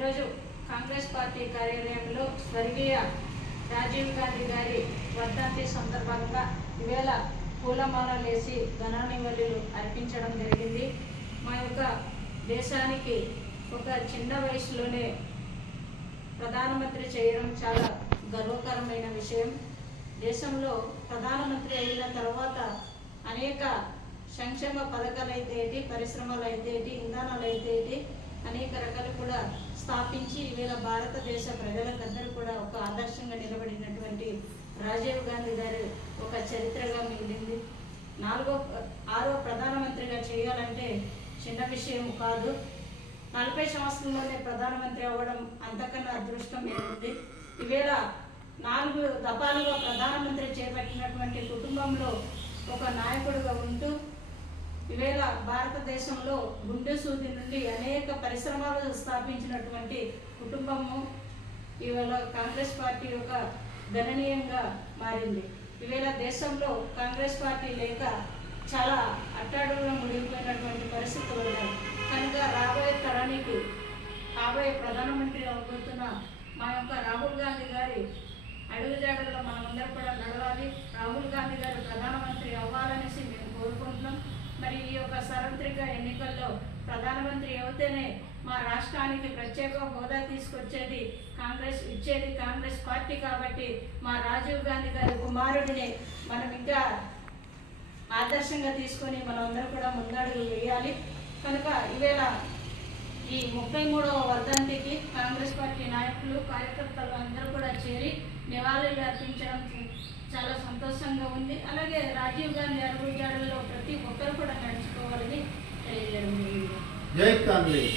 ఈరోజు కాంగ్రెస్ పార్టీ కార్యాలయంలో స్వర్గీయ రాజీవ్ గాంధీ గారి వర్ధంతి సందర్భంగా ఈవేళ పూలమాలలు వేసి ఘనానివాళులు అర్పించడం జరిగింది. మా యొక్క దేశానికి ఒక చిన్న వయసులోనే ప్రధానమంత్రి చేయడం చాలా గర్వకరమైన విషయం. దేశంలో ప్రధానమంత్రి అయిన తర్వాత అనేక సంక్షేమ పథకాలు అయితే ఏంటి, పరిశ్రమలు అయితే ఏంటి, ఇంధనాలు అయితే ఏంటి, అనేక రకాలు కూడా స్థాపించి ఈవేళ భారతదేశ ప్రజలకందరూ కూడా ఒక ఆదర్శంగా నిలబడినటువంటి రాజీవ్ గాంధీ గారు ఒక చరిత్రగా మిగిలింది. 6వ ప్రధానమంత్రిగా చేయాలంటే చిన్న విషయం కాదు. 40 సంవత్సరంలోనే ప్రధానమంత్రి అవ్వడం అంతకన్నా అదృష్టం ఏముంది. ఈవేళ 4 దఫాలుగా ప్రధానమంత్రి చేపట్టినటువంటి కుటుంబంలో ఒక నాయకుడిగా ఉంటూ ఈవేళ భారతదేశంలో గుండె సూది నుండి అనేక పరిశ్రమలు స్థాపించినటువంటి కుటుంబము ఈవేళ కాంగ్రెస్ పార్టీ యొక్క గణనీయంగా మారింది. ఈవేళ దేశంలో కాంగ్రెస్ పార్టీ లేక చాలా అట్టాడులో మునిగిపోయినటువంటి పరిస్థితులు ఉన్నాయి. కనుక రాబోయే తరానికి కాబోయే ప్రధానమంత్రి అవబోతున్న మా యొక్క రాహుల్ గాంధీ గారి అడుగుజాడల్లో మనమందరం కూడా నడవాలి. రాహుల్ గాంధీ గారు ప్రధానమంత్రి అవ్వాలనేసి మేము కోరుకుంటున్నాం. మరి ఈ యొక్క సార్వత్రిక ఎన్నికల్లో ప్రధానమంత్రి అవుతేనే మా రాష్ట్రానికి ప్రత్యేక హోదా తీసుకొచ్చేది కాంగ్రెస్ పార్టీ. కాబట్టి మా రాజీవ్ గాంధీ గారి కుమారుడిని మనం ఇంకా ఆదర్శంగా తీసుకొని మనం అందరం కూడా ముందడుగు వేయాలి. కనుక ఈవేళ ఈ 33వ వర్ధంతికి కాంగ్రెస్ పార్టీ నాయకులు కార్యకర్తలు అందరూ కూడా చేరి నివాళులు అర్పించడం చాలా సంతోషంగా ఉంది. అలాగే రాజీవ్ గాంధీ అడుగుజాడల్లో ప్రతి ఒక్కరు కూడా నడుచుకోవాలని తెలియజేయడం జరిగింది. జై కాంగ్రెస్.